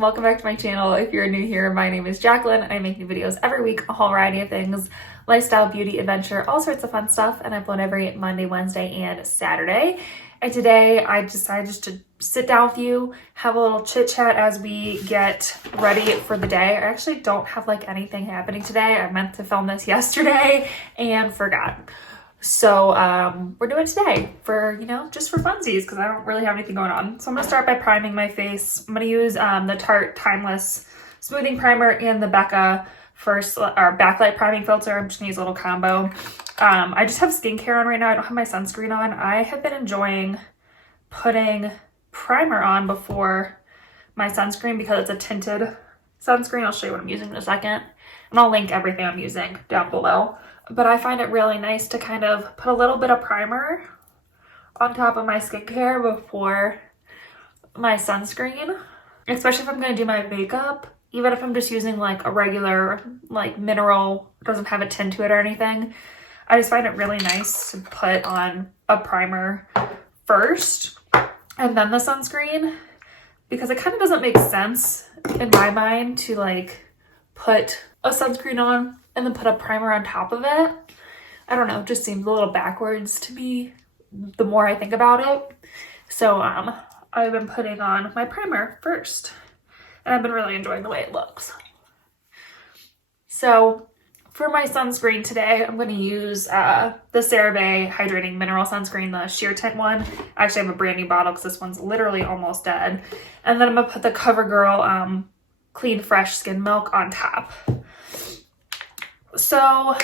welcome back to my channel. If you're new here, my name is Jacqueline and I make new videos every week, a whole variety of things, lifestyle, beauty, adventure, all sorts of fun stuff, and I upload every Monday, Wednesday, and Saturday. And today I decided just to sit down with you, have a little chit chat as we get ready for the day. I actually don't have like anything happening today. I meant to film this yesterday and forgot. So we're doing it today for, just for funsies because I don't really have anything going on. So I'm going to start by priming my face. I'm going to use the Tarte Timeless Smoothing Primer and the Becca Backlight Priming Filter. I'm just going to use a little combo. I just have skincare on right now. I don't have my sunscreen on. I have been enjoying putting primer on before my sunscreen because it's a tinted sunscreen. I'll show you what I'm using in a second. And I'll link everything I'm using down below. But I find it really nice to kind of put a little bit of primer on top of my skincare before my sunscreen, especially if I'm going to do my makeup. Even if I'm just using like a regular like mineral, doesn't have a tint to it or anything, I just find it really nice to put on a primer first and then the sunscreen, because it kind of doesn't make sense in my mind to like put a sunscreen on and then put a primer on top of it. I don't know, it just seems a little backwards to me the more I think about it. So I've been putting on my primer first and I've been really enjoying the way it looks. So for my sunscreen today, I'm going to use the CeraVe Hydrating Mineral Sunscreen, the sheer tint one. I actually have a brand new bottle because this one's literally almost dead. And then I'm going to put the CoverGirl Clean Fresh Skin Milk on top. So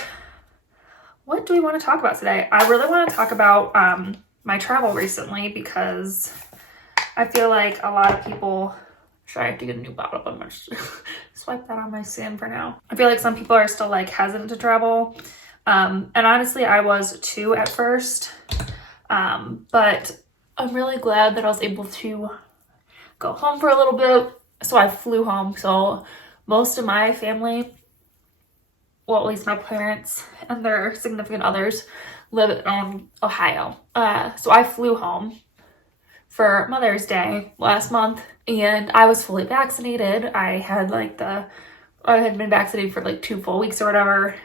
what do we want to talk about today? I really want to talk about my travel recently because I feel like a lot of people, I have to get a new bottle, but I'm going to swipe that on my skin for now. I feel like some people are still like hesitant to travel. And honestly, I was too at first. But I'm really glad that I was able to go home for a little bit. So I flew home. So most of my family, well, at least my parents and their significant others, live in Ohio. So I flew home for Mother's Day last month and I was fully vaccinated. I had been vaccinated for like 2 full weeks or whatever.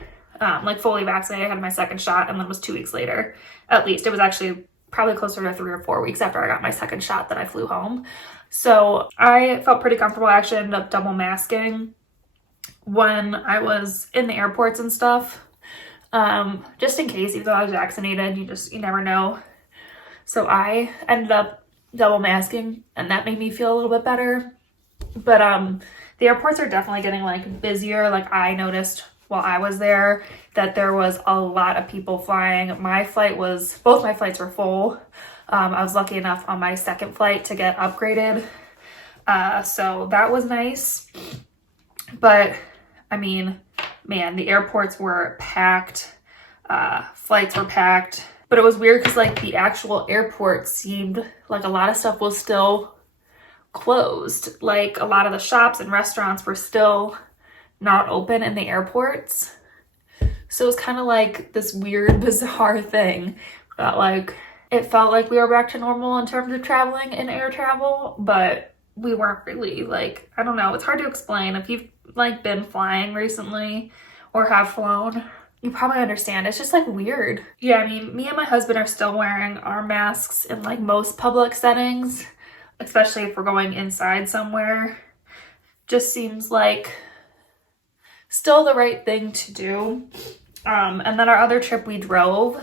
Like fully vaccinated. I had my second shot and then it was 2 weeks later. At least it was actually probably closer to 3 or 4 weeks after I got my second shot that I flew home. So I felt pretty comfortable. I actually ended up double masking when I was in the airports and stuff, just in case, even though I was vaccinated, you never know. So I ended up double masking and that made me feel a little bit better. But the airports are definitely getting like busier. Like I noticed while I was there that there was a lot of people flying. Both my flights were full. I was lucky enough on my second flight to get upgraded. So that was nice. But I mean, man, the airports were packed, flights were packed, but it was weird because like the actual airport seemed like a lot of stuff was still closed. Like a lot of the shops and restaurants were still not open in the airports. So it was kind of like this weird, bizarre thing that like, it felt like we were back to normal in terms of traveling and air travel, but we weren't really. Like, I don't know, it's hard to explain. If you've like been flying recently or have flown, you probably understand. It's just like weird. Yeah, I mean, me and my husband are still wearing our masks in like most public settings, especially if we're going inside somewhere. Just seems like still the right thing to do. And then our other trip we drove,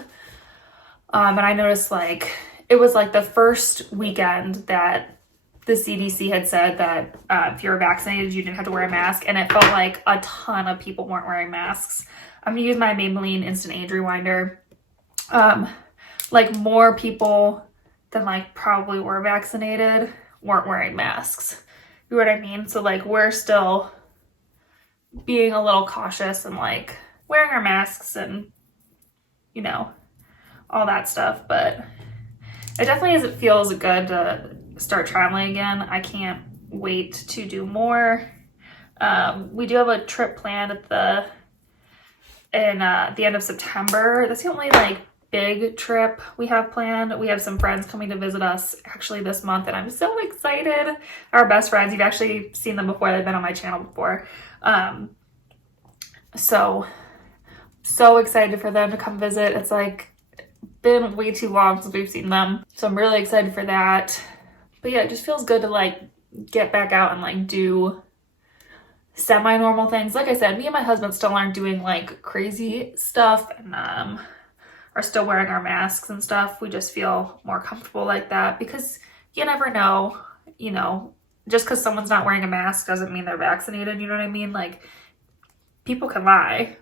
and I noticed like it was like the first weekend that the CDC had said that if you were vaccinated, you didn't have to wear a mask. And it felt like a ton of people weren't wearing masks. I'm going to use my Maybelline Instant Age Rewinder. Like more people than like probably were vaccinated weren't wearing masks. You know what I mean? So like we're still being a little cautious and like wearing our masks and, all that stuff. But it definitely feels good to start traveling again. I can't wait to do more. We do have a trip planned at the end of September. That's the only like big trip we have planned. We have some friends coming to visit us actually this month, and I'm so excited. Our best friends, you've actually seen them before. They've been on my channel before. So excited for them to come visit. It's like been way too long since we've seen them. So I'm really excited for that. But yeah, it just feels good to like get back out and like do semi-normal things. Like I said, me and my husband still aren't doing like crazy stuff and are still wearing our masks and stuff. We just feel more comfortable like that because you never know, you know, just because someone's not wearing a mask doesn't mean they're vaccinated, you know what I mean? Like, people can lie.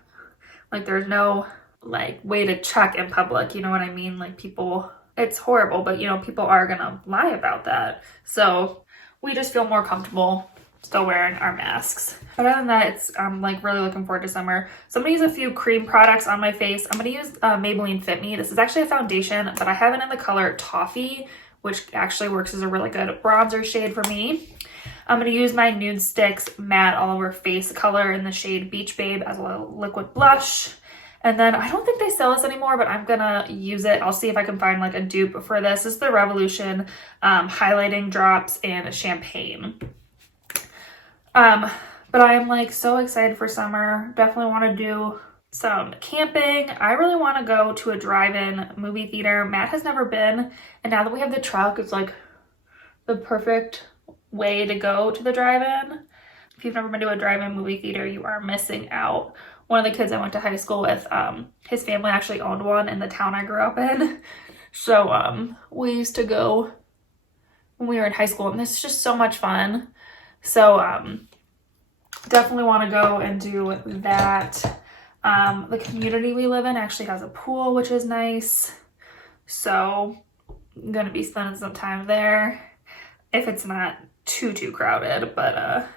Like, there's no like way to check in public, you know what I mean? Like, people, it's horrible, but you know, people are gonna lie about that. So we just feel more comfortable still wearing our masks. But other than that, I'm like really looking forward to summer. So I'm gonna use a few cream products on my face. I'm gonna use Maybelline Fit Me. This is actually a foundation, but I have it in the color Toffee, which actually works as a really good bronzer shade for me. I'm gonna use my Nude Sticks Matte All Over Face color in the shade Beach Babe as a liquid blush. And then I don't think they sell this anymore, but I'm gonna use it. I'll see if I can find like a dupe for this. This is the Revolution highlighting drops in Champagne. But I am like so excited for summer. Definitely want to do some camping. I really want to go to a drive-in movie theater. Matt has never been, and now that we have the truck, it's like the perfect way to go to the drive-in. If you've never been to a drive-in movie theater, you are missing out. One of the kids I went to high school with, his family actually owned one in the town I grew up in. So we used to go when we were in high school, and this is just so much fun. So definitely want to go and do that. The community we live in actually has a pool, which is nice. So I'm going to be spending some time there if it's not too crowded. But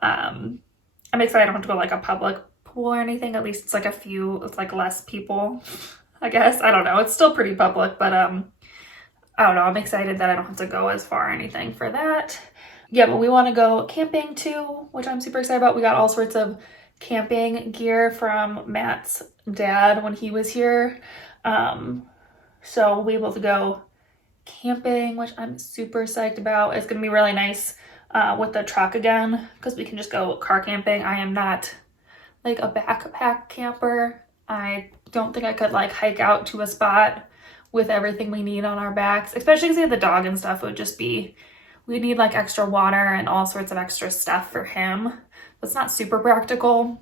I'm excited. I don't have to go like a public pool or anything. At least it's like it's like less people, I guess. I don't know. It's still pretty public, but I don't know. I'm excited that I don't have to go as far or anything for that. Yeah, but we want to go camping too, which I'm super excited about. We got all sorts of camping gear from Matt's dad when he was here. So we'll be able to go camping, which I'm super psyched about. It's going to be really nice with the truck again because we can just go car camping. I am not like a backpack camper. I don't think I could like hike out to a spot with everything we need on our backs, especially because we have the dog and stuff. It would just be, we need like extra water and all sorts of extra stuff for him. It's not super practical.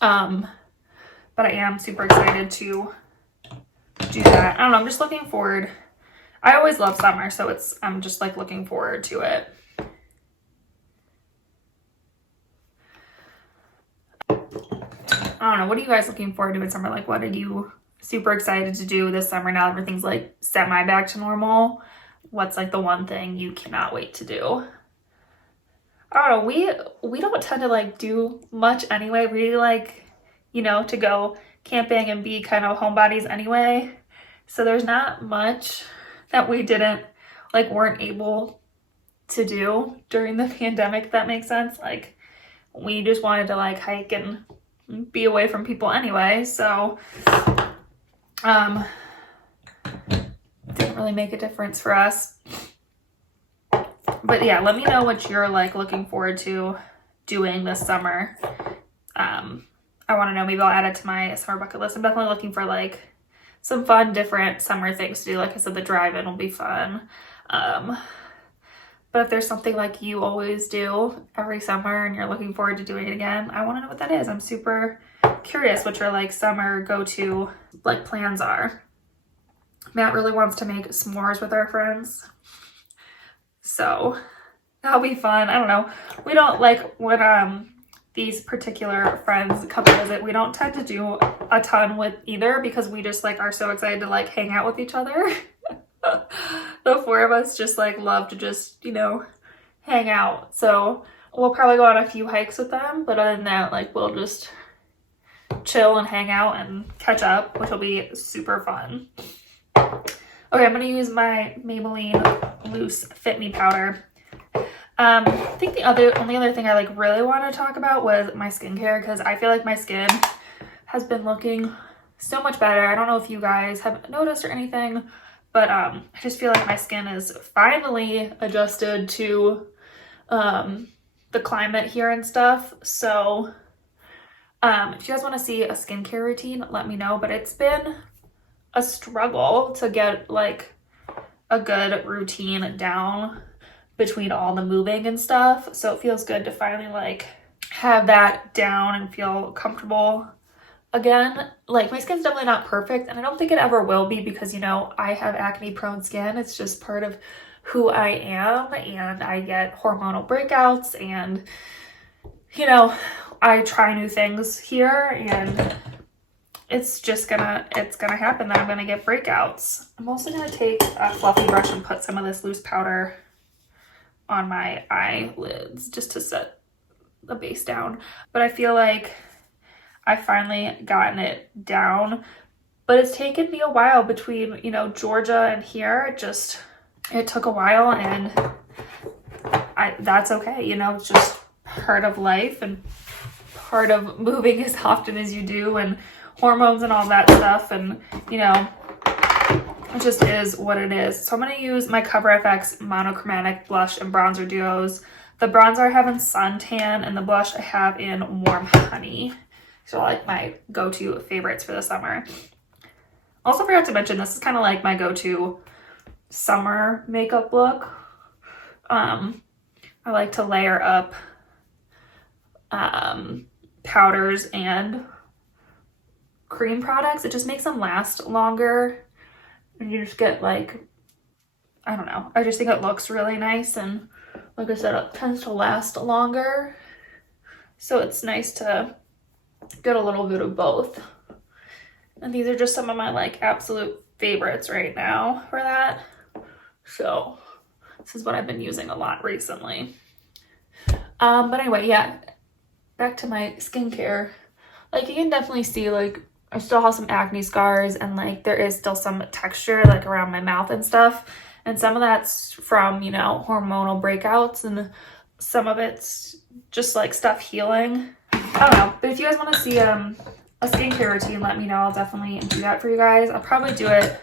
But I am super excited to do that. I don't know, I'm just looking forward. I always love summer, so I'm just like looking forward to it. I don't know, what are you guys looking forward to in summer? Like, what are you super excited to do this summer now that everything's like semi back to normal? What's like the one thing you cannot wait to do? I don't know, we don't tend to like do much anyway. We like, you know, to go camping and be kind of homebodies anyway. So there's not much that we weren't able to do during the pandemic, if that makes sense. Like, we just wanted to like hike and be away from people anyway. So didn't really make a difference for us. But yeah, let me know what you're like looking forward to doing this summer. I want to know, maybe I'll add it to my summer bucket list. I'm definitely looking for like some fun, different summer things to do. Like I said, the drive-in will be fun. But if there's something like you always do every summer and you're looking forward to doing it again, I want to know what that is. I'm super curious what your like summer go-to like plans are. Matt really wants to make s'mores with our friends. So that'll be fun. I don't know. We don't like when these particular friends come to visit, we don't tend to do a ton with either because we just like are so excited to like hang out with each other. The four of us just like love to just, you know, hang out. So we'll probably go on a few hikes with them, but other than that, like we'll just chill and hang out and catch up, which will be super fun. Okay, I'm gonna use my Maybelline Loose Fit Me powder. I think the only other thing I like really want to talk about was my skincare, because I feel like my skin has been looking so much better. I don't know if you guys have noticed or anything, but I just feel like my skin is finally adjusted to the climate here and stuff. So if you guys want to see a skincare routine, let me know. But it's been a struggle to get like a good routine down between all the moving and stuff. So it feels good to finally like have that down and feel comfortable again. Like my skin's definitely not perfect, and I don't think it ever will be, because you know, I have acne prone skin. It's just part of who I am, and I get hormonal breakouts, and you know, I try new things here, and it's gonna happen that I'm gonna get breakouts. I'm also gonna take a fluffy brush and put some of this loose powder on my eyelids just to set the base down. But I feel like I finally gotten it down, but it's taken me a while between, you know, Georgia and here. It took a while, and that's okay. You know, it's just part of life and part of moving as often as you do, and hormones and all that stuff, and you know, it just is what it is. So I'm going to use my Cover FX monochromatic blush and bronzer duos. The bronzer I have in Suntan, and the blush I have in Warm Honey. So like my go-to favorites for the summer. Also forgot to mention, this is kind of like my go-to summer makeup look. I like to layer up powders and cream products. It just makes them last longer, and you just get like, I don't know, I just think it looks really nice, and like I said, it tends to last longer, so it's nice to get a little bit of both. And these are just some of my like absolute favorites right now for that. So this is what I've been using a lot recently. But anyway, yeah, back to my skincare. Like you can definitely see, like I still have some acne scars, and like there is still some texture like around my mouth and stuff. And some of that's from, you know, hormonal breakouts, and some of it's just like stuff healing. I don't know. But if you guys want to see a skincare routine, let me know. I'll definitely do that for you guys. I'll probably do it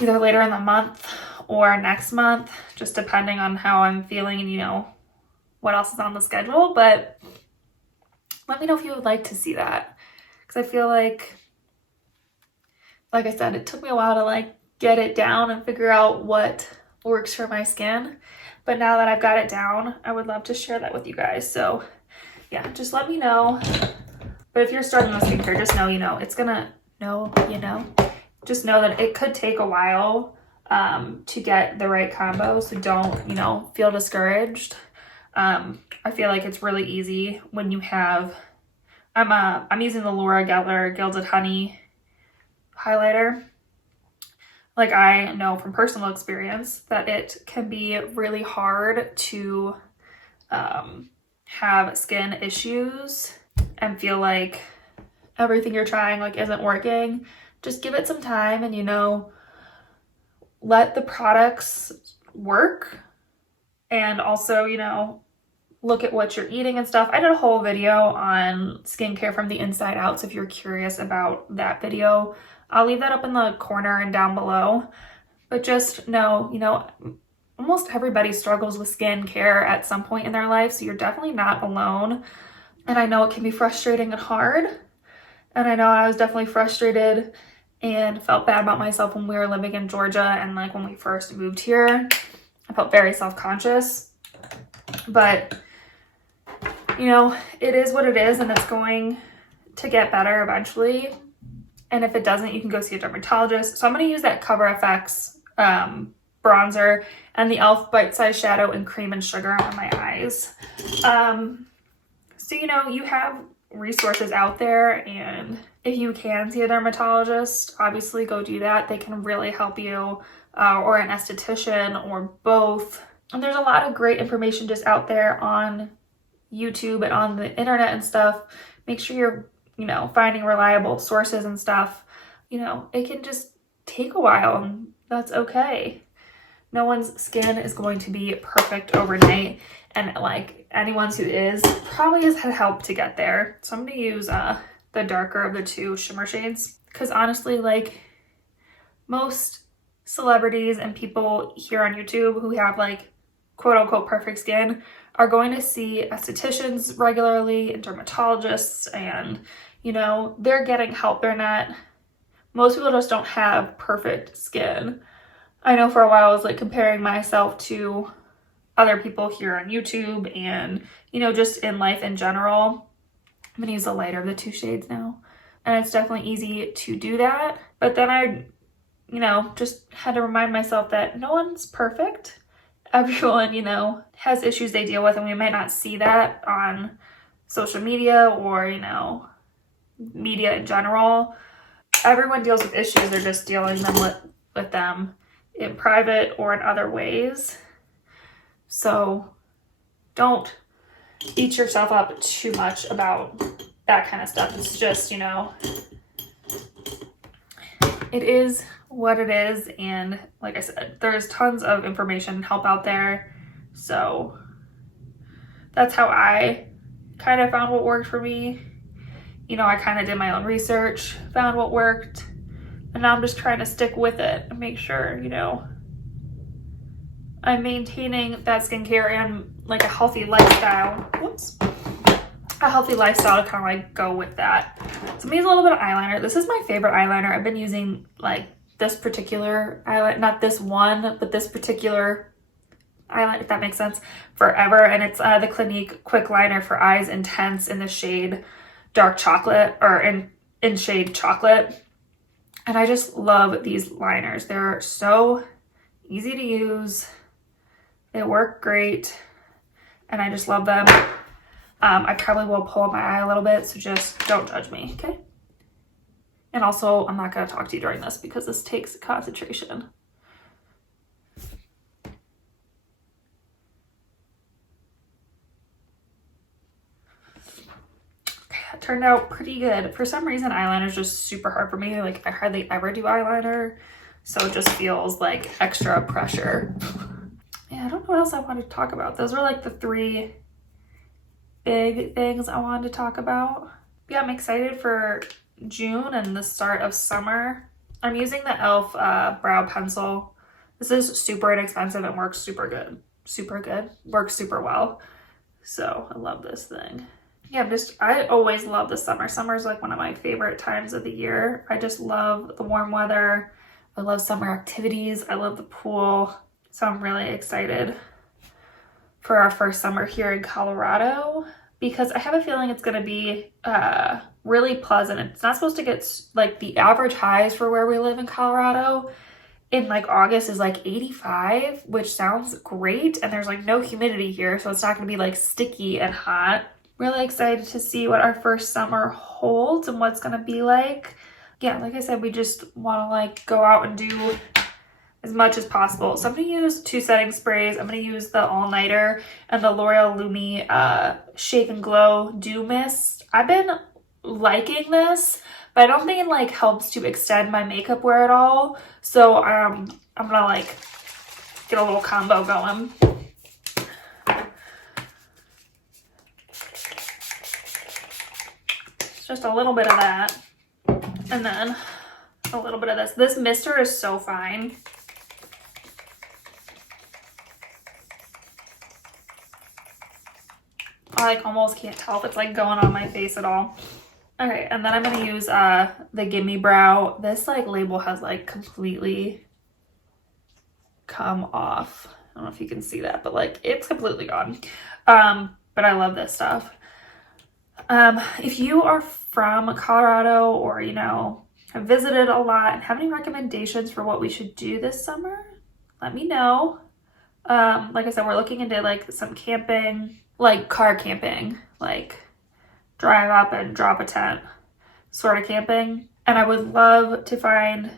either later in the month or next month, just depending on how I'm feeling and, you know, what else is on the schedule. But let me know if you would like to see that, because I feel like I said, it took me a while to like get it down and figure out what works for my skin. But now that I've got it down, I would love to share that with you guys. So yeah, just let me know. But if you're starting with skincare, just know, you know, it's gonna, just know that it could take a while to get the right combo. So don't, you know, feel discouraged. I feel like it's really easy when you have, I'm using the Laura Geller Gilded Honey highlighter. Like I know from personal experience that it can be really hard to have skin issues and feel like everything you're trying like isn't working. Just give it some time, and you know, let the products work, and also, you know, look at what you're eating and stuff. I did a whole video on skincare from the inside out, so if you're curious about that video, I'll leave that up in the corner and down below. But just know, you know, almost everybody struggles with skincare at some point in their life, so you're definitely not alone. And I know it can be frustrating and hard. And I know I was definitely frustrated and felt bad about myself when we were living in Georgia, and like when we first moved here. I felt very self-conscious. But, you know, it is what it is, and it's going to get better eventually. And if it doesn't, you can go see a dermatologist. So I'm going to use that Cover FX bronzer and the e.l.f. Bite Size Shadow in Cream and Sugar on my eyes. So, you know, you have resources out there, and if you can see a dermatologist, obviously go do that. They can really help you, or an esthetician, or both. And there's a lot of great information just out there on YouTube and on the internet and stuff. Make sure you're, you know, finding reliable sources and stuff. You know, it can just take a while, and that's okay. No one's skin is going to be perfect overnight, and like anyone's who is probably has had help to get there. So I'm going to use the the darker of the two shimmer shades. Because honestly, like most celebrities and people here on YouTube who have like quote unquote perfect skin are going to see estheticians regularly and dermatologists, and you know, they're getting help. They're not, most people just don't have perfect skin. I know for a while I was like comparing myself to other people here on YouTube and, you know, just in life in general. I'm gonna use the lighter of the two shades now. And it's definitely easy to do that. But then I, you know, just had to remind myself that no one's perfect. Everyone, you know, has issues they deal with, and we might not see that on social media or, you know, media in general. Everyone deals with issues. They're just dealing with them in private or in other ways. So don't beat yourself up too much about that kind of stuff. It's just, you know, it is what it is. And like I said, there's tons of information and help out there. So that's how I kind of found what worked for me. You know, I kind of did my own research, found what worked, and now I'm just trying to stick with it and make sure, you know, I'm maintaining that skincare and like a healthy lifestyle. Whoops. A healthy lifestyle to kind of like go with that. So I'm using a little bit of eyeliner. This is my favorite eyeliner. I've been using like this particular eyeliner, not this one, but this particular eyeliner, if that makes sense, forever. And it's the Clinique Quick Liner for Eyes Intense in the shade Dark Chocolate, or in shade Chocolate. And I just love these liners. They're so easy to use. They work great, and I just love them. I probably will pull up my eye a little bit, so just don't judge me, okay? And also, I'm not going to talk to you during this because this takes concentration. Okay, that turned out pretty good. For some reason, eyeliner is just super hard for me. Like, I hardly ever do eyeliner, so it just feels like extra pressure. Yeah, I don't know what else I wanted to talk about. Those were like the three big things I wanted to talk about. Yeah, I'm excited for June and the start of summer. I'm using the e.l.f. brow pencil. This is super inexpensive and works super good. Super good. Works super well. So I love this thing. Yeah, I always love the summer. Summer is like one of my favorite times of the year. I just love the warm weather. I love summer activities. I love the pool. So I'm really excited for our first summer here in Colorado, because I have a feeling it's going to be really pleasant. It's not supposed to get like the average highs for where we live in Colorado in like August is like 85, which sounds great. And there's like no humidity here, so it's not going to be like sticky and hot. Really excited to see what our first summer holds and what's going to be like. Yeah, like I said, we just want to like go out and do as much as possible. So I'm going to use two setting sprays. I'm going to use the All-Nighter and the L'Oreal Lumi Shake and Glow Dew Mist. I've been liking this, but I don't think it like helps to extend my makeup wear at all. So I'm going to like get a little combo going. Just a little bit of that. And then a little bit of this. This mister is so fine. I like almost can't tell if it's like going on my face at all. Okay, and then I'm gonna use the GimMe Brow. This like label has like completely come off. I don't know if you can see that, but like it's completely gone. But I love this stuff. If you are from Colorado or, you know, have visited a lot and have any recommendations for what we should do this summer, let me know. Like I said, we're looking into like some camping, like car camping, like drive up and drop a tent sort of camping. And I would love to find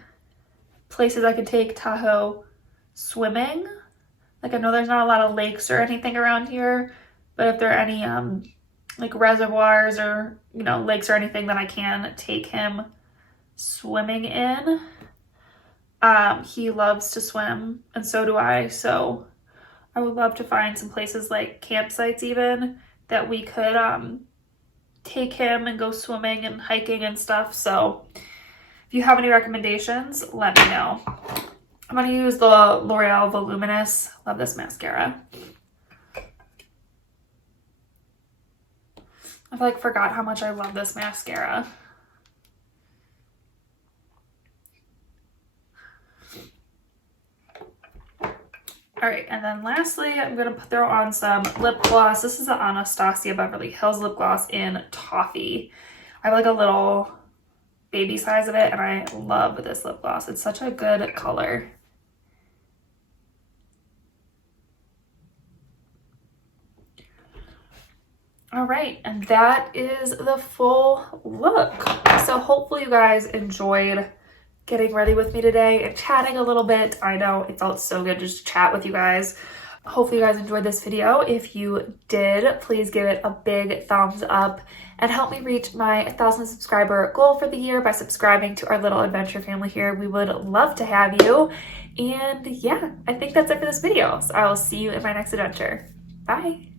places I could take Tahoe swimming. Like I know there's not a lot of lakes or anything around here, but if there are any like reservoirs or, you know, lakes or anything that I can take him swimming in. He loves to swim and so do I. So I would love to find some places like campsites even that we could take him and go swimming and hiking and stuff. So if you have any recommendations, let me know. I'm going to use the L'Oreal Voluminous. Love this mascara. I like forgot how much I love this mascara. All right, and then lastly, I'm gonna throw on some lip gloss. This is the Anastasia Beverly Hills lip gloss in Toffee. I have like a little baby size of it, and I love this lip gloss. It's such a good color. All right, and that is the full look. So hopefully you guys enjoyed getting ready with me today and chatting a little bit. I know it felt so good just to chat with you guys. Hopefully you guys enjoyed this video. If you did, please give it a big thumbs up and help me reach my 1,000 subscriber goal for the year by subscribing to our little adventure family here. We would love to have you. And yeah, I think that's it for this video. So I will see you in my next adventure. Bye.